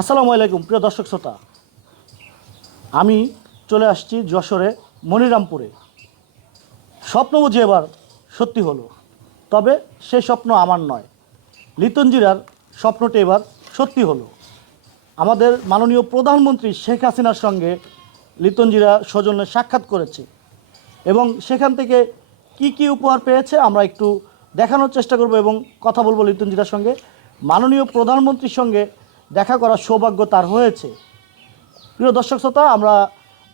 আসসালামু আলাইকুম, প্রিয় দর্শক শ্রোতা। আমি চলে আসছি যশোরে মনিরামপুরে। স্বপ্ন বুঝি এবার সত্যি হলো, তবে সে স্বপ্ন আমার নয়। লিতঞ্জিরার স্বপ্নটি এবার সত্যি হলো। আমাদের মাননীয় প্রধানমন্ত্রী শেখ হাসিনার সঙ্গে লিতঞ্জিরা সৌজন্যে সাক্ষাৎ করেছে এবং সেখান থেকে কি কি উপহার পেয়েছে আমরা একটু দেখানোর চেষ্টা করব এবং কথা বলব লিটনজিরার সঙ্গে। মাননীয় প্রধানমন্ত্রীর সঙ্গে দেখা করার সৌভাগ্য তার হয়েছে। প্রিয় দর্শক শ্রোতা আমরা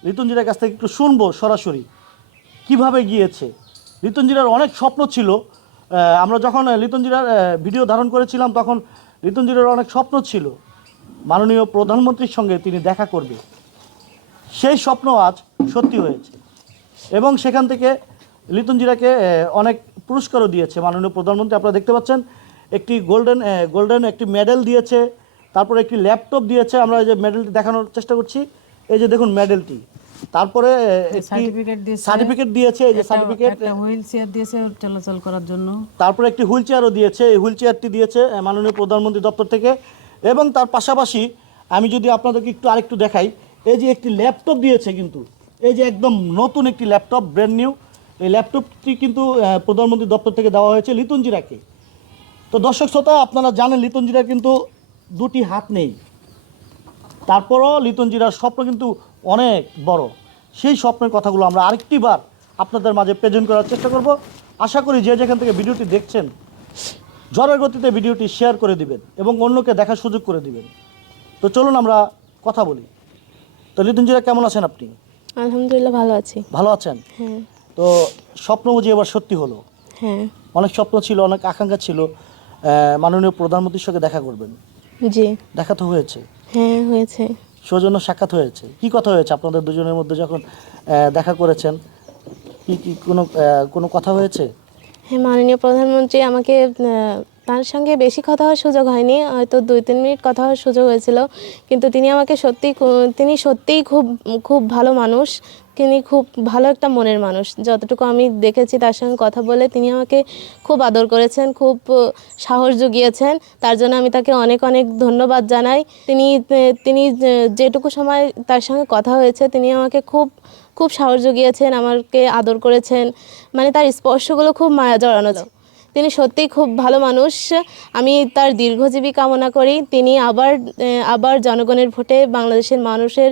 লিটনজিরার কাছ থেকে একটু শুনব সরাসরি। কীভাবে গিয়েছে? ঋতুঞ্জিরার অনেক স্বপ্ন ছিল। আমরা যখন আহ, ভিডিও ধারণ করেছিলাম তখন লিটনজিরার অনেক স্বপ্ন ছিল। মাননীয় প্রধানমন্ত্রীর সঙ্গে তিনি দেখা করবে। সেই স্বপ্ন আজ সত্যি হয়েছে। এবং সেখান থেকে লিটনজিরাকে আহ, অনেক পুরস্কারও দিয়েছে মাননীয় প্রধানমন্ত্রী। আপনারা দেখতে পাচ্ছেন একটি গোল্ডেন গোল্ডেন একটি মেডেল দিয়েছে। তারপরে একটি ল্যাপটপ দিয়েছে আমরা এই যে মেডেলটি দেখানোর চেষ্টা করছি। এই যে দেখুন মেডেলটি। তারপরে সার্টিফিকেট দিয়েছে সার্টিফিকেট দিয়েছে এই যে সার্টিফিকেট একটা হুইল চেয়ার দিয়েছে চলাচল করার জন্য। তারপরে একটি হুইল চেয়ারও দিয়েছে এই হুইল চেয়ারটি দিয়েছে মাননীয় প্রধানমন্ত্রী দপ্তর থেকে। এবং তার পাশাপাশি আমি যদি আপনাদেরকে একটু আরেকটু দেখাই এই যে একটি ল্যাপটপ দিয়েছে কিন্তু এই যে একদম নতুন একটি ল্যাপটপ ব্র্যান্ড নিউ এই ল্যাপটপটি কিন্তু প্রধানমন্ত্রী দপ্তর থেকে দেওয়া হয়েছে লিতুঞ্জিরাকে তো দর্শক শ্রোতা আপনারা জানেন লিতুঞ্জিরার কিন্তু দুটি হাত নেই। তারপরও লিটনজিরার স্বপ্ন কিন্তু অনেক বড়। সেই স্বপ্নের কথাগুলো আমরা আরেকটি বার আপনাদের মাঝে প্রেজেন্ট করার চেষ্টা করব। আশা করি যে যেখান থেকে ভিডিওটি দেখছেন ঝড়ের গতিতে ভিডিওটি শেয়ার করে দিবেন এবং অন্যকে দেখার সুযোগ করে দিবেন। তো চলুন আমরা কথা বলি। তো লিটনজিরা কেমন আছেন আপনি? আলহামদুলিল্লাহ ভালো আছি। ভালো আছেন? হ্যাঁ। তো স্বপ্ন বুঝি এবার সত্যি হলো? হ্যাঁ। অনেক স্বপ্ন ছিল অনেক আকাঙ্ক্ষা ছিল। মাননীয় প্রধানমন্ত্রীর সঙ্গে দেখা করবেন। জি। দেখা তো হয়েছে। হ্যাঁ হয়েছে। সৌজন্য সাক্ষাৎ হয়েছে। কি কথা হয়েছে আপনাদের দুজনের মধ্যে যখন দেখা করেছেন? কি কি কোনো কোনো কথা হয়েছে? হ্যাঁ মাননীয় প্রধানমন্ত্রী আমাকে তার সঙ্গে বেশি কথা হওয়ার সুযোগ হয়নি। হয়তো দুই, তিন মিনিট কথা হওয়ার সুযোগ হয়েছিল। কিন্তু তিনি আমাকে সত্যি তিনি সত্যিই খুব খুব ভালো মানুষ। তিনি খুব ভালো একটা মনের মানুষ। যতটুকু আমি দেখেছি তার সঙ্গে কথা বলে তিনি আমাকে খুব আদর করেছেন, খুব সাহস জুগিয়েছেন। তার জন্য আমি তাকে অনেক অনেক ধন্যবাদ জানাই। তিনি তিনি যেটুকু সময় তার সঙ্গে কথা হয়েছে, তিনি আমাকে খুব খুব সাহস জুগিয়েছেন, আমাকে আদর করেছেন। মানে তার স্পর্শগুলো খুব মায়া জড়ানো। তিনি সত্যিই খুব ভালো মানুষ। আমি তার দীর্ঘজীবী কামনা করি। তিনি আবার আবার জনগণের ভোটে বাংলাদেশের মানুষের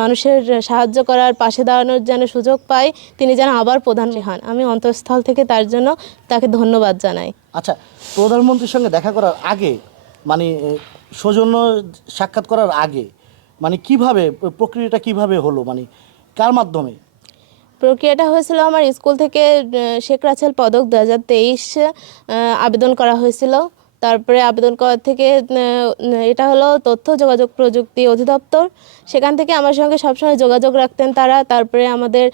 মানুষের সাহায্য করার, পাশে দাঁড়ানোর যেন সুযোগ পায় তিনি যেন আবার প্রধানমন্ত্রী হন। আমি অন্তঃস্থল থেকে তার জন্য তাকে ধন্যবাদ জানাই। আচ্ছা প্রধানমন্ত্রীর সঙ্গে দেখা করার আগে মানে সৌজন্য সাক্ষাৎ করার আগে মানে কীভাবে, প্রক্রিয়াটা কীভাবে হলো? মানে কার মাধ্যমে? প্রক্রিয়াটা হয়েছিল আমার স্কুল থেকে শেখ রাছেল পদক দু হাজার তেইশ আবেদন করা হয়েছিল। তারপরে আবেদন করার থেকে এটা হলো তথ্য যোগাযোগ প্রযুক্তি অধিদপ্তর। সেখান থেকে আমার সঙ্গে সবসময় যোগাযোগ রাখতেন তারা। তারপরে আমাদের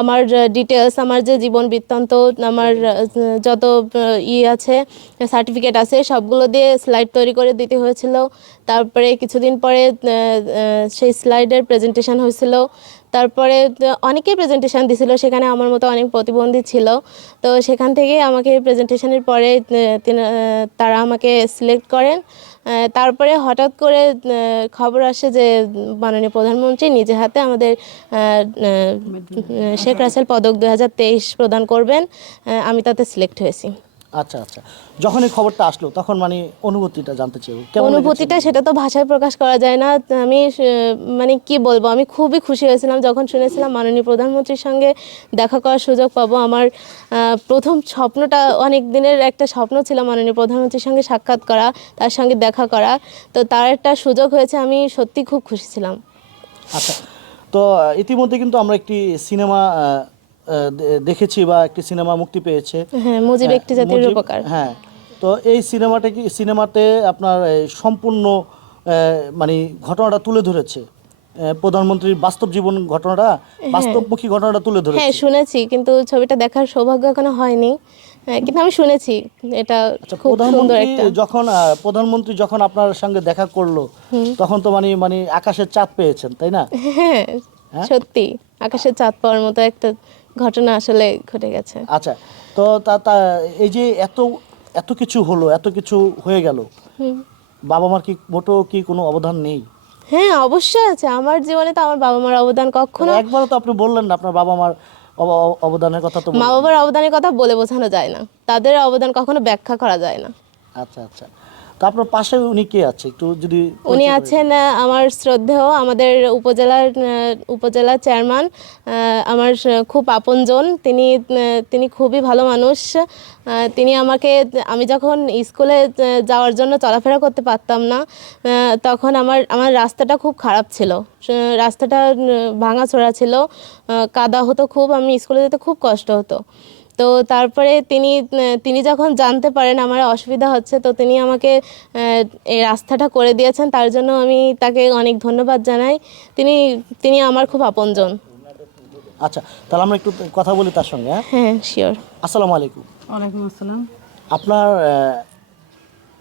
আমার ডিটেলস আমার যে জীবন বৃত্তান্ত, আমার যত ই আছে সার্টিফিকেট আছে, সবগুলো দিয়ে স্লাইড তৈরি করে দিতে হয়েছিল। তারপরে কিছুদিন পরে সেই স্লাইডের প্রেজেন্টেশন হয়েছিল। তারপরে অনেকেই প্রেজেন্টেশন দিছিল সেখানে আমার মতো অনেক প্রতিবন্ধী ছিল। তো সেখান থেকে আমাকে প্রেজেন্টেশনের পরে তিনি- তারা আমাকে সিলেক্ট করেন। তারপরে হঠাৎ করে খবর আসে যে মাননীয় প্রধানমন্ত্রী নিজে হাতে আমাদের শেখ রাসেল পদক দু হাজার তেইশ প্রদান করবেন। আমি তাতে সিলেক্ট হয়েছি। আচ্ছা আচ্ছা। যখন এই খবরটা আসলো তখন মানে অনুভূতিটা জানতে চাই কেমন অনুভূতিটা সেটা তো ভাষায় প্রকাশ করা যায় না। আমি মানে কি বলব আমি খুবই খুশি হয়েছিলাম। যখন শুনেছিলাম মাননীয় প্রধানমন্ত্রীর সঙ্গে দেখা করার সুযোগ পাবো আমার প্রথম স্বপ্নটা অনেক দিনের একটা স্বপ্ন ছিল মাননীয় প্রধানমন্ত্রীর সঙ্গে সাক্ষাৎ করা তার সঙ্গে দেখা করা। তো তার একটা সুযোগ হয়েছে আমি সত্যি খুব খুশি ছিলাম। আচ্ছা। তো ইতিমধ্যে কিন্তু আমরা একটি সিনেমা দেখেছি বা একটি সিনেমা মুক্তি পেয়েছে। হ্যাঁ মুজিব একটি জাতির হ্যাঁ তো এই সিনেমাটা কি সিনেমাতে আপনার সম্পূর্ণ মানে ঘটনাটা তুলে ধরেছে। প্রধানমন্ত্রীর বাস্তব জীবন ঘটনাটা বাস্তবমুখী ঘটনাটা তুলে ধরেছে। হ্যাঁ শুনেছি কিন্তু ছবিটা দেখার সৌভাগ্য এখনও হয়নি। হ্যাঁ, কিন্তু আমি শুনেছি এটা আচ্ছা খুব সুন্দর একটা। যখন প্রধানমন্ত্রী যখন আপনার সঙ্গে দেখা করল তখন তো মানে মানে আকাশের চাঁদ পেয়েছেন তাই না? হ্যাঁ হ্যাঁ? সত্যি আকাশে চাঁদ পাওয়ার মতো একটা ঘটনা আসলে ঘটে গেছে। আচ্ছা তো তা তা এই যে এত এত কিছু হলো এত কিছু হয়ে গেল বাবা মার কি মোটো কি কোনো অবদান নেই? হ্যাঁ অবশ্যই আছে। আমার জীবনে তো আমার বাবা মার অবদান কখনো একবারও তো আপনি বললেন না আপনার বাবা মার অব- অব- অবদানের কথা তো মা বাবার অবদানের কথা বলে বোঝানো যায় না। তাদের অবদান কখনো ব্যাখ্যা করা যায় না। আচ্ছা আচ্ছা। তো আপনার পাশে উনি কে আছে? একটু যদি উনি আছেন আমার শ্রদ্ধেয় আমাদের উপজেলার আহ, উপজেলার চেয়ারম্যান আমার খুব আপনজন। তিনি তিনি খুবই ভালো মানুষ। তিনি আমাকে আমি যখন স্কুলে যাওয়ার জন্য চলাফেরা করতে পারতাম না তখন আমার আমার রাস্তাটা খুব খারাপ ছিল। রাস্তাটা ভাঙাচোরা ছিল। কাদা হতো খুব আমি স্কুলে যেতে খুব কষ্ট হতো। তো তারপরে তিনি তিনি যখন জানতে পারেন আমার অসুবিধা হচ্ছে তো তিনি আমাকে এই রাস্তাটা করে দিয়েছেন। তার জন্য আমি তাকে অনেক ধন্যবাদ জানাই। তিনি তিনি আমার খুব আপনজন। আচ্ছা তাহলে আমরা একটু কথা বলি তার সঙ্গে হ্যাঁ? হ্যাঁ শিওর আসসালামু আলাইকুম। ওয়ালাইকুম আসসালাম। আপনার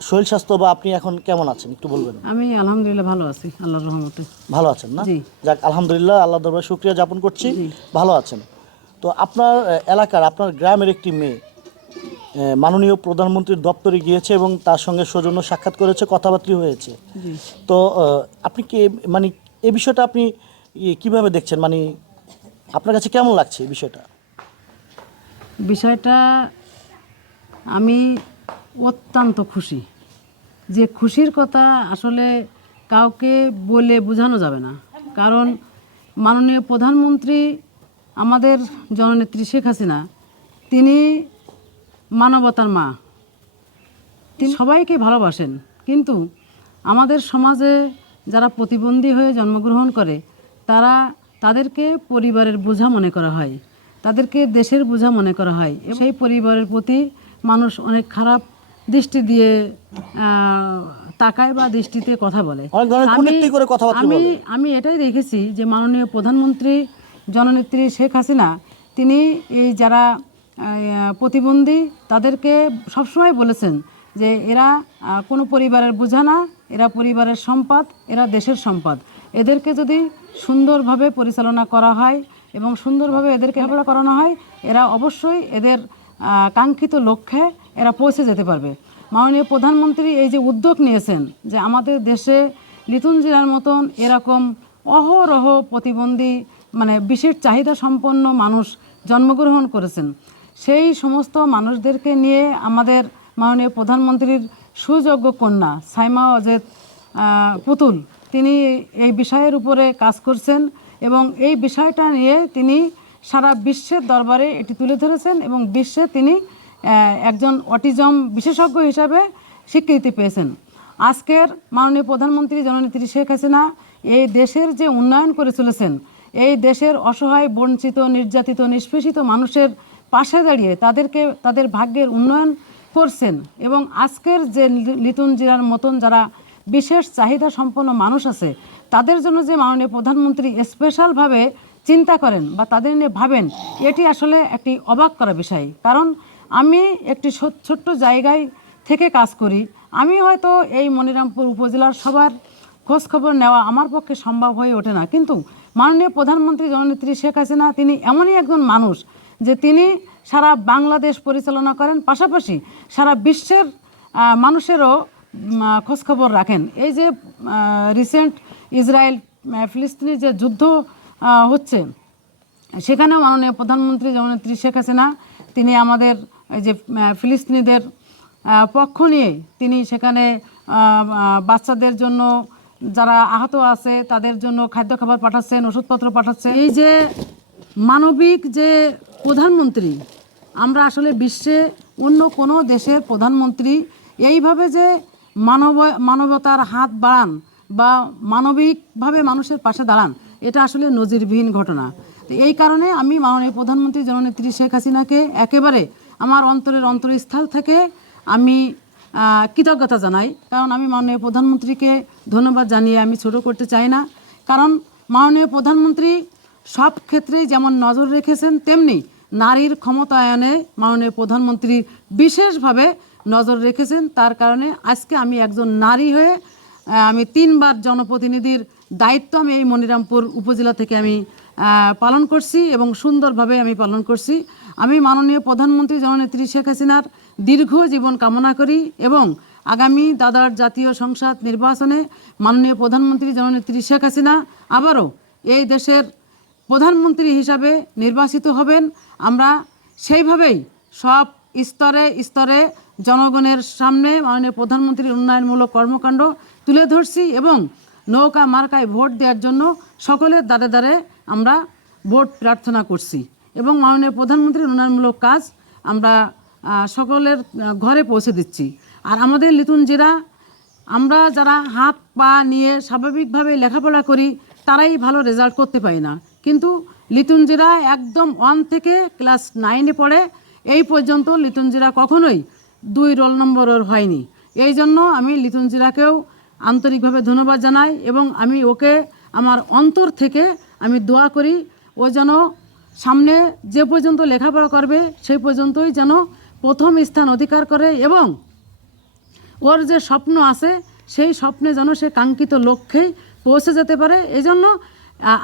শরীর স্বাস্থ্য বা আপনি এখন কেমন আছেন? একটু বলবেন। আমি আলহামদুলিল্লাহ ভালো আছি আল্লাহর রহমতে। ভালো আছেন না? জি। যাক আলহামদুলিল্লাহ আল্লাহ দরবার শুক্রিয়া যাপন করছি। ভালো আছেন। তো আপনার এলাকার আপনার গ্রামের একটি মেয়ে মাননীয় প্রধানমন্ত্রীর দপ্তরে গিয়েছে এবং তার সঙ্গে সৌজন্য সাক্ষাৎ করেছে কথাবার্তা হয়েছে। তো আপনি কি মানে এই বিষয়টা আপনি ই- কীভাবে দেখছেন? মানে আপনার কাছে কেমন লাগছে এই বিষয়টা? বিষয়টা আমি অত্যন্ত খুশি যে খুশির কথা আসলে কাউকে বলে বোঝানো যাবে না। কারণ মাননীয় প্রধানমন্ত্রী আমাদের জননেত্রী শেখ হাসিনা তিনি মানবতার মা। তিনি সবাইকে ভালোবাসেন। কিন্তু আমাদের সমাজে যারা প্রতিবন্ধী হয়ে জন্মগ্রহণ করে তারা তাদেরকে পরিবারের বোঝা মনে করা হয়। তাদেরকে দেশের বোঝা মনে করা হয়। সেই পরিবারের প্রতি মানুষ অনেক খারাপ দৃষ্টি দিয়ে তাকায় বা দৃষ্টিতে কথা বলে। আমি-। আমি এটাই দেখেছি যে মাননীয় প্রধানমন্ত্রী জননেত্রী শেখ হাসিনা, তিনি এই যারা প্রতিবন্ধী, তাদেরকে সবসময় বলেছেন যে এরা কোনো পরিবারের বোঝা না, এরা পরিবারের সম্পদ, এরা দেশের সম্পদ। এদেরকে যদি সুন্দরভাবে পরিচালনা করা হয় এবং সুন্দরভাবে এদেরকে হেফাজত করানো হয়, এরা অবশ্যই এদের কাঙ্ক্ষিত লক্ষ্যে এরা পৌঁছে যেতে পারবে। মাননীয় প্রধানমন্ত্রী এই যে উদ্যোগ নিয়েছেন যে আমাদের দেশে লিটন জেলার মতন এরকম অহরহ প্রতিবন্ধী মানে বিশেষ চাহিদা সম্পন্ন মানুষ জন্মগ্রহণ করেছেন। সেই সমস্ত মানুষদেরকে নিয়ে আমাদের মাননীয় প্রধানমন্ত্রীর সুযোগ্য কন্যা সাইমা অজেদ পুতুল, তিনি এই বিষয়ের উপরে কাজ করছেন এবং এই বিষয়টা নিয়ে তিনি সারা বিশ্বের দরবারে এটি তুলে ধরেছেন এবং বিশ্বে তিনি একজন অটিজম বিশেষজ্ঞ হিসাবে স্বীকৃতি পেয়েছেন। আজকের মাননীয় প্রধানমন্ত্রী জননেত্রী শেখ হাসিনা এই দেশের যে উন্নয়ন করে চলেছেন এই দেশের অসহায়, বঞ্চিত, নির্যাতিত, নিষ্পেষিত মানুষের পাশে দাঁড়িয়ে তাদেরকে, তাদের ভাগ্যের উন্নয়ন করছেন এবং আজকের যে লিটন জিরার মতন যারা বিশেষ চাহিদা সম্পন্ন মানুষ আছে, তাদের জন্য যে মাননীয় প্রধানমন্ত্রী স্পেশালভাবে চিন্তা করেন বা তাদের নিয়ে ভাবেন, এটি আসলে একটি অবাক করা বিষয়। কারণ আমি একটি ছোট্ট জায়গায় থেকে কাজ করি। আমি হয়তো এই মনিরামপুর উপজেলার সবার খোঁজ খবর নেওয়া আমার পক্ষে সম্ভব হয়ে ওঠে না। কিন্তু মাননীয় প্রধানমন্ত্রী জননেত্রী শেখ হাসিনা, তিনি এমনই একজন মানুষ যে তিনি সারা বাংলাদেশ পরিচালনা করেন, পাশাপাশি সারা বিশ্বের মানুষেরও খোঁজখবর রাখেন। এই যে রিসেন্ট ইসরায়েল ফিলিস্তিনি যে যুদ্ধ হচ্ছে, সেখানেও মাননীয় প্রধানমন্ত্রী জননেত্রী শেখ হাসিনা, তিনি আমাদের এই যে ফিলিস্তিনিদের পক্ষ নিয়ে তিনি সেখানে বাচ্চাদের জন্য যারা আহত আছে, তাদের জন্য খাদ্য খাবার পাঠাচ্ছেন, ওষুধপত্র পাঠাচ্ছেন। এই যে মানবিক যে প্রধানমন্ত্রী, আমরা আসলে বিশ্বে অন্য কোনো দেশের প্রধানমন্ত্রী এইভাবে যে মানব, মানবতার হাত বাড়ান বা মানবিকভাবে মানুষের পাশে দাঁড়ান, এটা আসলে নজিরবিহীন ঘটনা। তো এই কারণে আমি মাননীয় প্রধানমন্ত্রী জননেত্রী শেখ হাসিনাকে একেবারে আমার অন্তরের অন্তরস্থল থেকে আমি কৃতজ্ঞতা জানাই। কারণ আমি মাননীয় প্রধানমন্ত্রীকে ধন্যবাদ জানিয়ে আমি ছোট করতে চাই না। কারণ মাননীয় প্রধানমন্ত্রী সব ক্ষেত্রেই যেমন নজর রেখেছেন, তেমনি নারীর ক্ষমতায়নে মাননীয় প্রধানমন্ত্রী বিশেষভাবে নজর রেখেছেন। তার কারণে আজকে আমি একজন নারী হয়ে আমি তিনবার জনপ্রতিনিধির দায়িত্ব আমি এই মনিরামপুর উপজেলা থেকে আমি পালন করছি এবং সুন্দরভাবে আমি পালন করছি। আমি মাননীয় প্রধানমন্ত্রী জননেত্রী শেখ হাসিনার দীর্ঘ জীবন কামনা করি এবং আগামী দাদার জাতীয় সংসদ নির্বাচনে মাননীয় প্রধানমন্ত্রী জননেত্রী শেখ হাসিনা আবারও এই দেশের প্রধানমন্ত্রী হিসাবে নির্বাচিত হবেন। আমরা সেইভাবেই সব স্তরে স্তরে জনগণের সামনে মাননীয় প্রধানমন্ত্রীর উন্নয়নমূলক কর্মকাণ্ড তুলে ধরছি এবং নৌকা মার্কায় ভোট দেওয়ার জন্য সকলের দ্বারে দ্বারে আমরা ভোট প্রার্থনা করছি এবং মাননীয় প্রধানমন্ত্রীর উন্নয়নমূলক কাজ আমরা সকলের ঘরে পৌঁছে দিচ্ছি। আর আমাদের লিটুনজিরা আমরা যারা হাত, পা নিয়ে স্বাভাবিকভাবে লেখাপড়া করি, তারাই ভালো রেজাল্ট করতে পারি না। কিন্তু লিটুনজিরা একদম ওয়ান থেকে ক্লাস নাইনে পড়ে, এই পর্যন্ত লিটুনজিরা কখনোই দুই রোল নম্বরের হয়নি। এই জন্য আমি লিটুনজিরাকেও আন্তরিকভাবে ধন্যবাদ জানাই এবং আমি ওকে আমার অন্তর থেকে আমি দোয়া করি, ও যেন সামনে যে পর্যন্ত লেখাপড়া করবে, সেই পর্যন্তই যেন প্রথম স্থান অধিকার করে এবং ওর যে স্বপ্ন আছে, সেই স্বপ্নে যেন সে কাঙ্ক্ষিত লক্ষ্যে পৌঁছে যেতে পারে। এই জন্য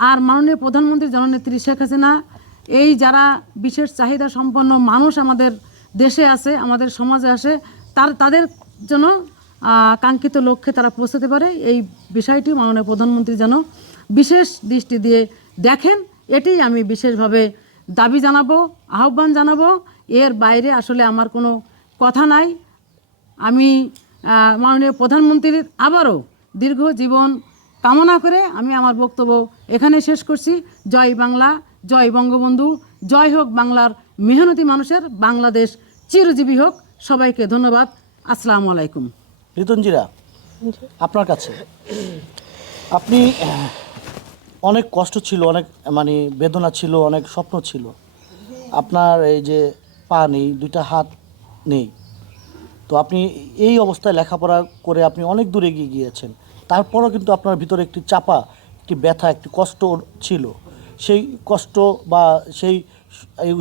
আর মাননীয় প্রধানমন্ত্রী জননেত্রী শেখ হাসিনা, এই যারা বিশেষ চাহিদা সম্পন্ন মানুষ আমাদের দেশে আছে, আমাদের সমাজে আসে তার, তাদের জন্য কাঙ্ক্ষিত লক্ষ্যে তারা পৌঁছাতে পারে। এই বিষয়টি মাননীয় প্রধানমন্ত্রী যেন বিশেষ দৃষ্টি দিয়ে দেখেন। এটাই আমি বিশেষভাবে দাবি জানাব, আহ্বান জানাব। এর বাইরে আসলে আমার কোনো কথা নাই। আমি মাননীয় প্রধানমন্ত্রীর আবারও দীর্ঘ জীবন কামনা করে আমি আমার বক্তব্য এখানে শেষ করছি। জয় বাংলা, জয় বঙ্গবন্ধু, জয় হোক বাংলার মেহনতি মানুষের, বাংলাদেশ চিরজীবী হোক। সবাইকে ধন্যবাদ। আসসালামু আলাইকুম। রিতঞ্জিরা আপনার কাছে? আপনি অনেক কষ্ট ছিল, অনেক মানে বেদনা ছিল, অনেক স্বপ্ন ছিল। আপনার এই যে পা নেই, দুইটা হাত নেই। তো আপনি এই অবস্থায় লেখাপড়া করে আপনি অনেক দূরে এগিয়ে গিয়েছেন। তারপরও কিন্তু আপনার ভিতরে একটি চাপা, একটি ব্যথা, একটি কষ্ট ছিল। সেই কষ্ট বা সেই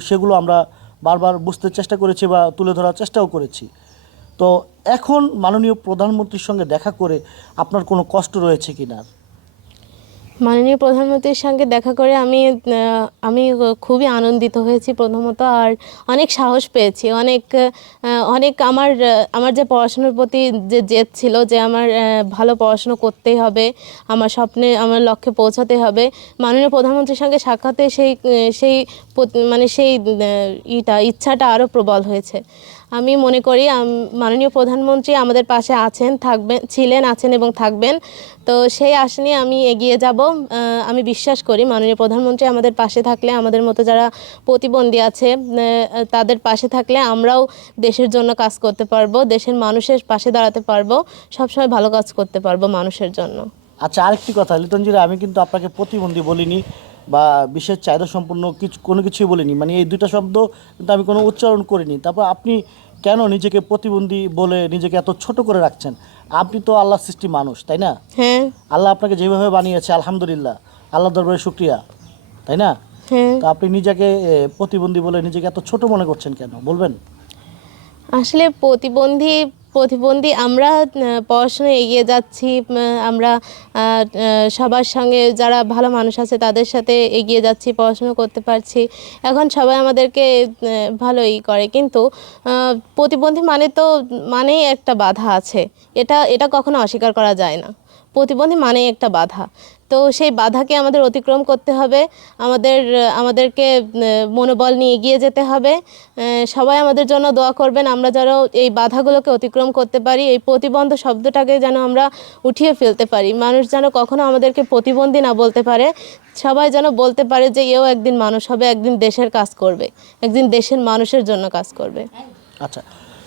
সেগুলো আমরা বারবার বুঝতে চেষ্টা করেছি বা তুলে ধরার চেষ্টাও করেছি। তো এখন মাননীয় প্রধানমন্ত্রীর সঙ্গে দেখা করে আপনার কোনো কষ্ট রয়েছে কি না মাননীয় প্রধানমন্ত্রীর সঙ্গে দেখা করে আমি আমি খুবই আনন্দিত হয়েছি প্রথমত, আর অনেক সাহস পেয়েছি। অনেক অনেক আমার আমার যে পড়াশোনার প্রতি যে জেদ ছিল যে আমার ভালো পড়াশুনো করতেই হবে, আমার স্বপ্নে, আমার লক্ষ্যে পৌঁছাতে হবে, মাননীয় প্রধানমন্ত্রীর সঙ্গে সাক্ষাতে সেই সেই মানে সেই ইটা, ইচ্ছাটা আরও প্রবল হয়েছে। আমি মনে করি মাননীয় প্রধানমন্ত্রী আমাদের পাশে আছেন, থাকবেন, ছিলেন, আছেন এবং থাকবেন। তো সেই আশ নিয়ে আমি এগিয়ে যাব। আমি বিশ্বাস করি মাননীয় প্রধানমন্ত্রী আমাদের পাশে থাকলে, আমাদের মতো যারা প্রতিবন্ধী আছে তাদের পাশে থাকলে আমরাও দেশের জন্য কাজ করতে পারব, দেশের মানুষের পাশে দাঁড়াতে পারব, সবসময় ভালো কাজ করতে পারব মানুষের জন্য। আচ্ছা আরেকটি কথা লিটনজিরা আমি কিন্তু আপনাকে প্রতিবন্ধী বলিনি। বা বিশেষ চাহিদা সম্পন্ন কিছু কোনো কিছুই বলিনি। মানে এই দুইটা শব্দ কিন্তু আমি কোনো উচ্চারণ করিনি। তারপর আপনি কেন নিজেকে প্রতিবন্ধী বলে নিজেকে এত ছোট করে রাখছেন? আপনি তো আল্লাহ সৃষ্টি মানুষ তাই না? হ্যাঁ। আল্লাহ আপনাকে যেভাবে বানিয়েছে আলহামদুলিল্লাহ। আল্লাহ দরবারে শুক্রিয়া তাই না? হ্যাঁ। তো আপনি নিজেকে প্রতিবন্ধী বলে নিজেকে এত ছোট মনে করছেন কেন? বলবেন। আসলে প্রতিবন্ধী প্রতিবন্ধী আমরা পড়াশোনায় এগিয়ে যাচ্ছি আমরা সবার সঙ্গে যারা ভালো মানুষ আছে তাদের সাথে এগিয়ে যাচ্ছি, পড়াশোনা করতে পারছি। এখন সবাই আমাদেরকে ভালোই করে। কিন্তু প্রতিবন্ধী মানে তো, মানেই একটা বাধা আছে। এটা এটা কখনো অস্বীকার করা যায় না। প্রতিবন্ধী মানেই একটা বাধা। তো সেই বাধাকে আমাদের অতিক্রম করতে হবে, আমাদের, আমাদেরকে মনোবল নিয়ে এগিয়ে যেতে হবে। সবাই আমাদের জন্য দোয়া করবেন, আমরা যেন এই বাধাগুলোকে অতিক্রম করতে পারি, এই প্রতিবন্ধ শব্দটাকে যেন আমরা উঠিয়ে ফেলতে পারি। মানুষ যেন কখনো আমাদেরকে প্রতিবন্ধী না বলতে পারে, সবাই যেন বলতে পারে যে এও একদিন মানুষ হবে, একদিন দেশের কাজ করবে, একদিন দেশের মানুষের জন্য কাজ করবে। আচ্ছা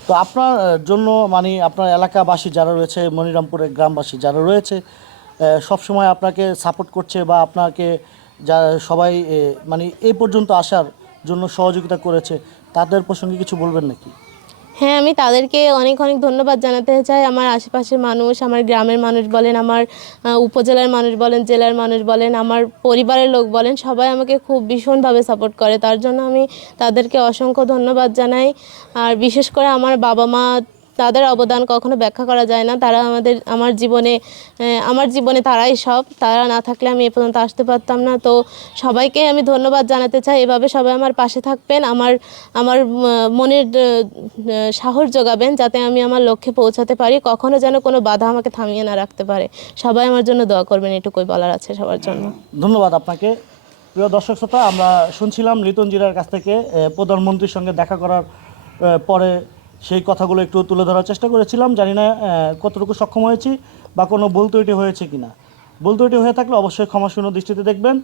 তো আপনার জন্য মানে আপনার এলাকাবাসী যারা রয়েছে, মনিরামপুরের গ্রামবাসী যারা রয়েছে সব সময় আপনাকে সাপোর্ট করছে বা আপনাকে যা, সবাই মানে এই পর্যন্ত আসার জন্য সহযোগিতা করেছে, তাদের প্রসঙ্গে কিছু বলবেন নাকি? হ্যাঁ আমি তাদেরকে অনেক অনেক ধন্যবাদ জানাতে চাই। আমার আশেপাশের মানুষ, আমার গ্রামের মানুষ বলেন, আমার উপজেলার মানুষ বলেন, জেলার মানুষ বলেন, আমার পরিবারের লোক বলেন, সবাই আমাকে খুব ভীষণভাবে সাপোর্ট করে। তার জন্য আমি তাদেরকে অসংখ্য ধন্যবাদ জানাই। আর বিশেষ করে আমার বাবা মা তাদের অবদান কখনো ব্যাখ্যা করা যায় না। তারা আমাদের, আমার জীবনে আমার জীবনে তারাই সব। তারা না থাকলে আমি এ পর্যন্ত আসতে পারতাম না। তো সবাইকে আমি ধন্যবাদ জানাতে চাই। এভাবে সবাই আমার পাশে থাকবেন, আমার আমার মনের সাহস যোগাবেন যাতে আমি আমার লক্ষ্যে পৌঁছাতে পারি। কখনো যেন কোনো বাধা আমাকে থামিয়ে না রাখতে পারে। সবাই আমার জন্য দোয়া করবেন, এটুকুই বলার আছে সবার জন্য। ধন্যবাদ আপনাকে। প্রিয় দর্শক শ্রোতা, আমরা শুনছিলাম রিতন জিরার কাছ থেকে প্রধানমন্ত্রীর সঙ্গে দেখা করার পরে সেই কথাগুলো একটু তুলে ধরার চেষ্টা করেছিলাম। জানি না কতটুকু সক্ষম হয়েছি বা কোনো ভুল ত্রুটি হয়েছে কিনা। ভুল ত্রুটি হয়ে থাকলে অবশ্যই ক্ষমাশূন্য দৃষ্টিতে দেখবেন।